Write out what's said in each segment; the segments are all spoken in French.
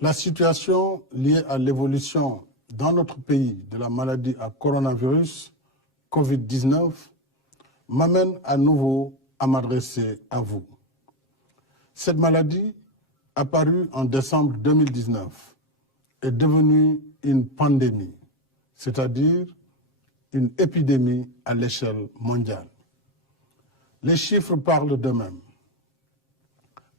La situation liée à l'évolution dans notre pays de la maladie à coronavirus, Covid-19, m'amène à nouveau à m'adresser à vous. Cette maladie, apparue en décembre 2019, est devenue une pandémie, c'est-à-dire une épidémie à l'échelle mondiale. Les chiffres parlent d'eux-mêmes.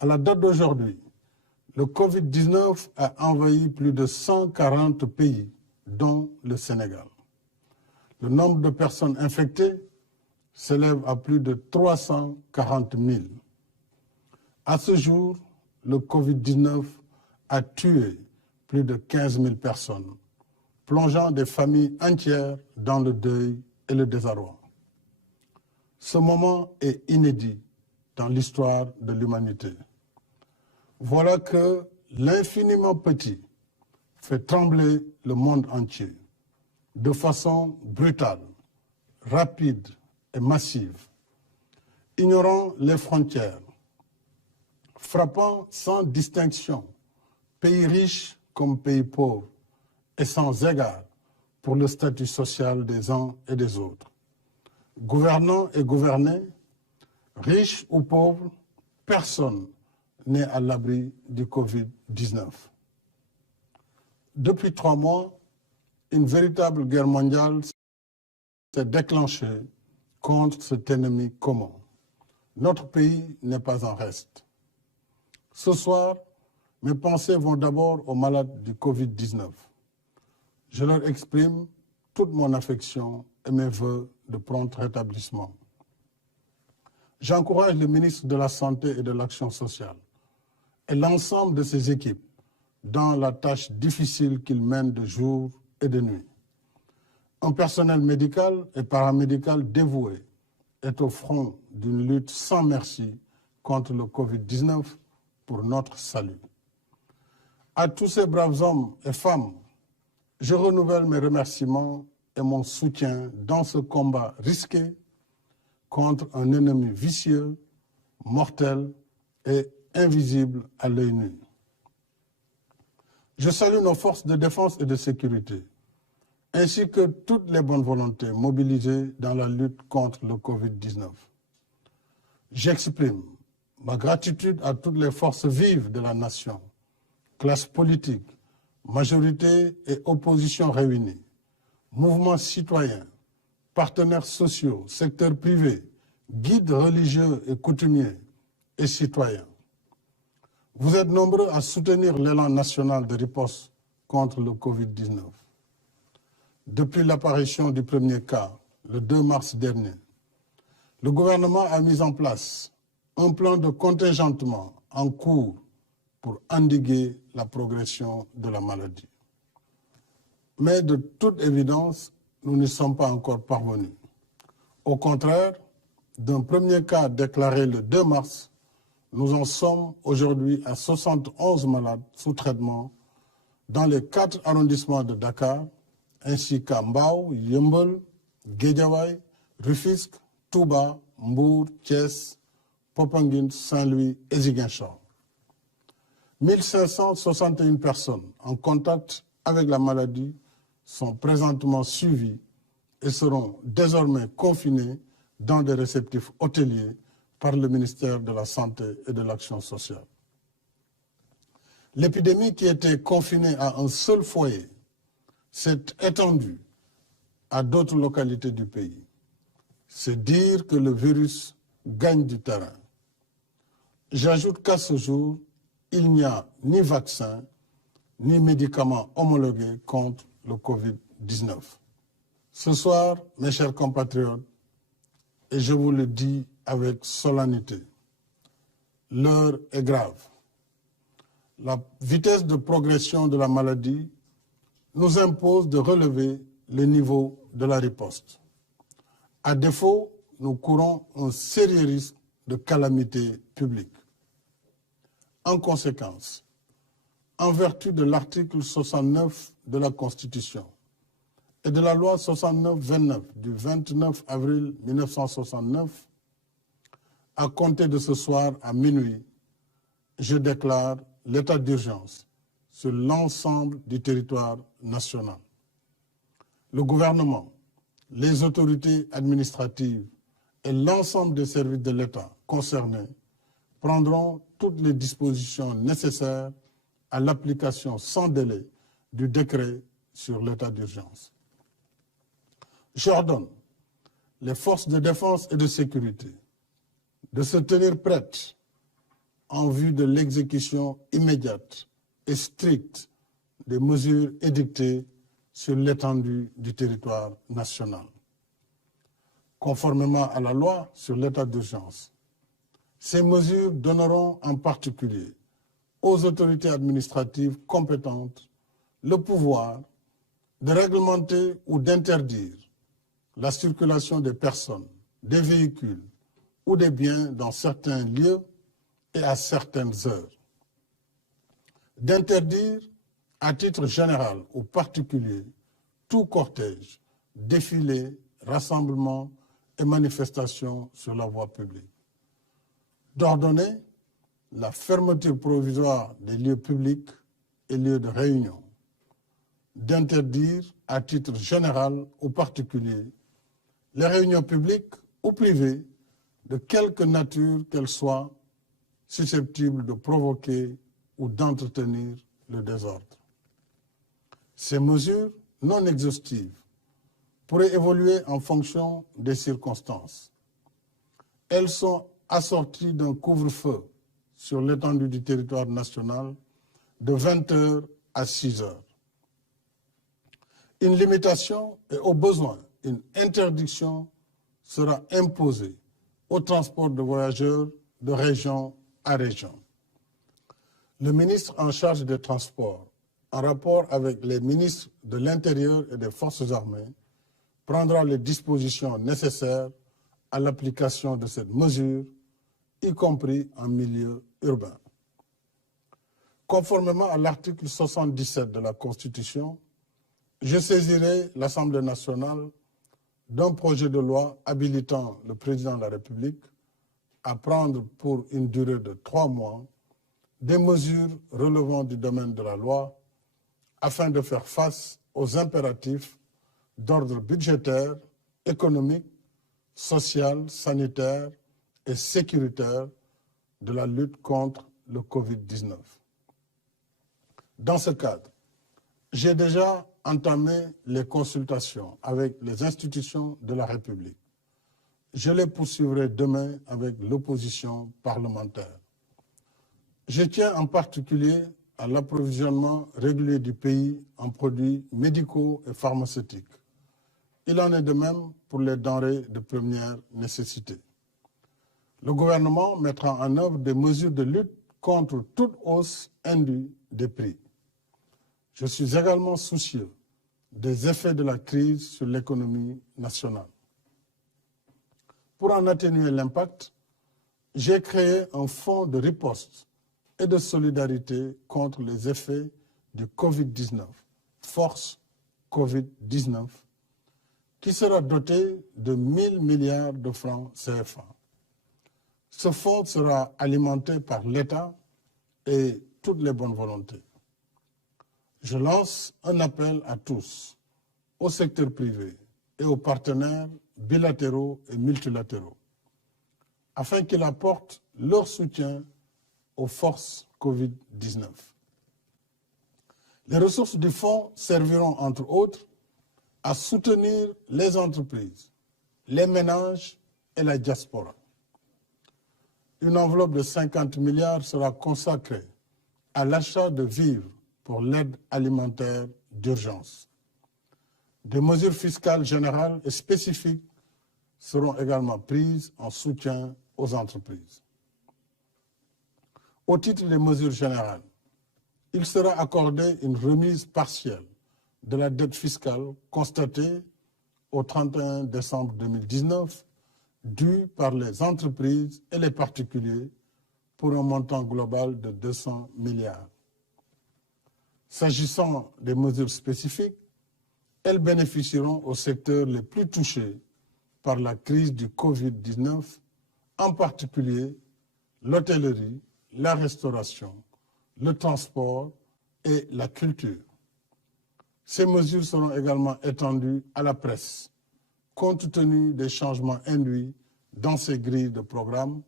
À la date d'aujourd'hui, le Covid-19 a envahi plus de 140 pays, dont le Sénégal. Le nombre de personnes infectées s'élève à plus de 340 000. À ce jour, le Covid-19 a tué plus de 15 000 personnes, plongeant des familles entières dans le deuil et le désarroi. Ce moment est inédit dans l'histoire de l'humanité. Voilà que l'infiniment petit fait trembler le monde entier de façon brutale, rapide et massive, ignorant les frontières, frappant sans distinction pays riches comme pays pauvres et sans égard pour le statut social des uns et des autres. Gouvernants et gouvernés, riches ou pauvres, personne n'est à l'abri du Covid-19. Depuis 3 mois, une véritable guerre mondiale s'est déclenchée contre cet ennemi commun. Notre pays n'est pas en reste. Ce soir, mes pensées vont d'abord aux malades du Covid-19. Je leur exprime toute mon affection et mes vœux de prompt rétablissement. J'encourage le ministre de la Santé et de l'Action sociale et l'ensemble de ses équipes dans la tâche difficile qu'ils mènent de jour et de nuit. Un personnel médical et paramédical dévoué est au front d'une lutte sans merci contre le Covid-19 pour notre salut. À tous ces braves hommes et femmes, je renouvelle mes remerciements et mon soutien dans ce combat risqué contre un ennemi vicieux, mortel et invisible à l'œil nu. Je salue nos forces de défense et de sécurité, ainsi que toutes les bonnes volontés mobilisées dans la lutte contre le Covid-19. J'exprime ma gratitude à toutes les forces vives de la nation, classes politiques, majorité et opposition réunies, mouvements citoyens, partenaires sociaux, secteur privé, guides religieux et coutumiers et citoyens. Vous êtes nombreux à soutenir l'élan national de riposte contre le Covid-19. Depuis l'apparition du premier cas, le 2 mars dernier, le gouvernement a mis en place un plan de contingentement en cours pour endiguer la progression de la maladie. Mais de toute évidence, nous n'y sommes pas encore parvenus. Au contraire, d'un premier cas déclaré le 2 mars, nous en sommes aujourd'hui à 71 malades sous traitement dans les 4 arrondissements de Dakar, ainsi qu'à Mbao, Yeumbeul, Guédiawaye, Rufisque, Touba, Mbour, Thiès, Popenguine, Saint-Louis et Ziguinchor. 1561 personnes en contact avec la maladie sont présentement suivies et seront désormais confinées dans des réceptifs hôteliers par le ministère de la Santé et de l'Action sociale. L'épidémie qui était confinée à un seul foyer s'est étendue à d'autres localités du pays. C'est dire que le virus gagne du terrain. J'ajoute qu'à ce jour, il n'y a ni vaccin, ni médicaments homologués contre le Covid-19. Ce soir, mes chers compatriotes, et je vous le dis avec solennité, l'heure est grave. La vitesse de progression de la maladie nous impose de relever le niveau de la riposte. À défaut, nous courons un sérieux risque de calamité publique. En conséquence, en vertu de l'article 69 de la Constitution et de la loi 69-29 du 29 avril 1969, à compter de ce soir à minuit, je déclare l'état d'urgence sur l'ensemble du territoire national. Le gouvernement, les autorités administratives et l'ensemble des services de l'État concernés prendront toutes les dispositions nécessaires à l'application sans délai du décret sur l'état d'urgence. J'ordonne les forces de défense et de sécurité de se tenir prêtes en vue de l'exécution immédiate et stricte des mesures édictées sur l'étendue du territoire national. Conformément à la loi sur l'état d'urgence, ces mesures donneront en particulier aux autorités administratives compétentes le pouvoir de réglementer ou d'interdire la circulation des personnes, des véhicules ou des biens dans certains lieux et à certaines heures. D'interdire à titre général ou particulier tout cortège, défilé, rassemblement et manifestation sur la voie publique. D'ordonner la fermeture provisoire des lieux publics et lieux de réunion. D'interdire à titre général ou particulier les réunions publiques ou privées de quelque nature qu'elles soient susceptibles de provoquer ou d'entretenir le désordre. Ces mesures non exhaustives pourraient évoluer en fonction des circonstances. Elles sont assorties d'un couvre-feu sur l'étendue du territoire national de 20h à 6h. Une limitation et au besoin une interdiction sera imposée au transport de voyageurs de région à région. Le ministre en charge des Transports, en rapport avec les ministres de l'Intérieur et des Forces armées, prendra les dispositions nécessaires à l'application de cette mesure, y compris en milieu urbain. Conformément à l'article 77 de la Constitution, je saisirai l'Assemblée nationale d'un projet de loi habilitant le président de la République à prendre pour une durée de 3 mois des mesures relevant du domaine de la loi afin de faire face aux impératifs d'ordre budgétaire, économique, social, sanitaire et sécuritaire de la lutte contre le Covid-19. Dans ce cadre, j'ai déjà entamé les consultations avec les institutions de la République. Je les poursuivrai demain avec l'opposition parlementaire. Je tiens en particulier à l'approvisionnement régulier du pays en produits médicaux et pharmaceutiques. Il en est de même pour les denrées de première nécessité. Le gouvernement mettra en œuvre des mesures de lutte contre toute hausse indue des prix. Je suis également soucieux des effets de la crise sur l'économie nationale. Pour en atténuer l'impact, j'ai créé un fonds de riposte et de solidarité contre les effets du Covid-19, Force Covid-19, qui sera doté de 1 000 milliards de francs CFA. Ce fonds sera alimenté par l'État et toutes les bonnes volontés. Je lance un appel à tous, au secteur privé et aux partenaires bilatéraux et multilatéraux, afin qu'ils apportent leur soutien aux forces Covid-19. Les ressources du fonds serviront, entre autres, à soutenir les entreprises, les ménages et la diaspora. Une enveloppe de 50 milliards sera consacrée à l'achat de vivres pour l'aide alimentaire d'urgence. Des mesures fiscales générales et spécifiques seront également prises en soutien aux entreprises. Au titre des mesures générales, il sera accordé une remise partielle de la dette fiscale constatée au 31 décembre 2019, due par les entreprises et les particuliers pour un montant global de 200 milliards. S'agissant des mesures spécifiques, elles bénéficieront aux secteurs les plus touchés par la crise du Covid-19, en particulier l'hôtellerie, la restauration, le transport et la culture. Ces mesures seront également étendues à la presse, compte tenu des changements induits dans ces grilles de programme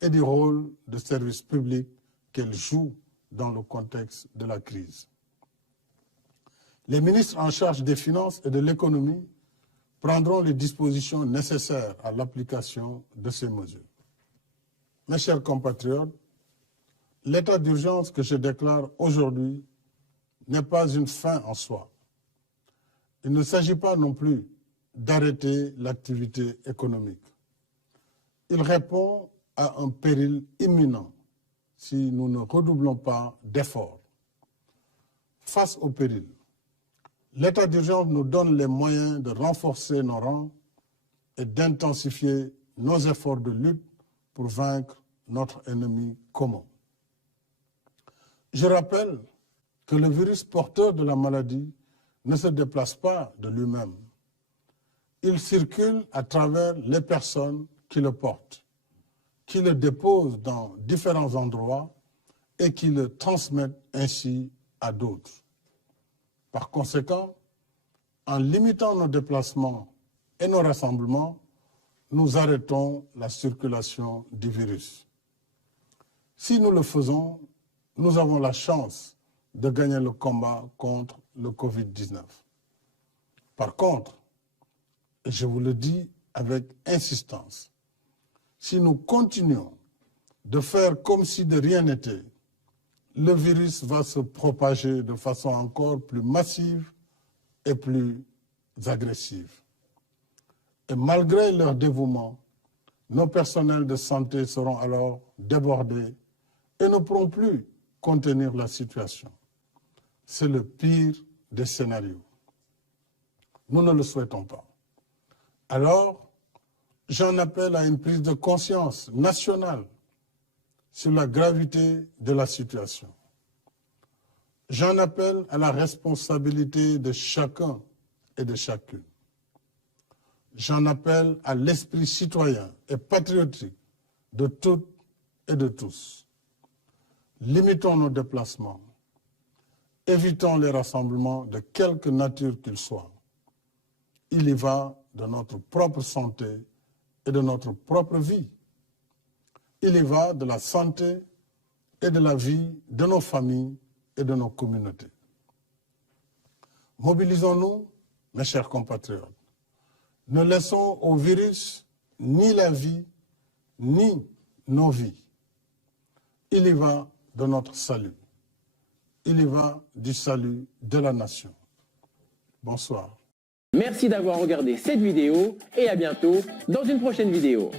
et du rôle de service public qu'elles jouent dans le contexte de la crise. Les ministres en charge des finances et de l'économie prendront les dispositions nécessaires à l'application de ces mesures. Mes chers compatriotes, l'état d'urgence que je déclare aujourd'hui n'est pas une fin en soi. Il ne s'agit pas non plus d'arrêter l'activité économique. Il répond à un péril imminent si nous ne redoublons pas d'efforts. Face au péril, l'état d'urgence nous donne les moyens de renforcer nos rangs et d'intensifier nos efforts de lutte pour vaincre notre ennemi commun. Je rappelle que le virus porteur de la maladie ne se déplace pas de lui-même. Il circule à travers les personnes qui le portent, qui le déposent dans différents endroits et qui le transmettent ainsi à d'autres. Par conséquent, en limitant nos déplacements et nos rassemblements, nous arrêtons la circulation du virus. Si nous le faisons, nous avons la chance de gagner le combat contre le Covid-19. Par contre, et je vous le dis avec insistance, si nous continuons de faire comme si de rien n'était, le virus va se propager de façon encore plus massive et plus agressive. Et malgré leur dévouement, nos personnels de santé seront alors débordés et ne pourront plus contenir la situation. C'est le pire des scénarios. Nous ne le souhaitons pas. Alors, j'en appelle à une prise de conscience nationale sur la gravité de la situation. J'en appelle à la responsabilité de chacun et de chacune. J'en appelle à l'esprit citoyen et patriotique de toutes et de tous. Limitons nos déplacements. Évitons les rassemblements de quelque nature qu'ils soient. Il y va de notre propre santé et de notre propre vie. Il y va de la santé et de la vie de nos familles et de nos communautés. Mobilisons-nous, mes chers compatriotes. Ne laissons au virus ni la vie, ni nos vies. Il y va de notre salut. Il y va du salut de la nation. Bonsoir. Merci d'avoir regardé cette vidéo et à bientôt dans une prochaine vidéo.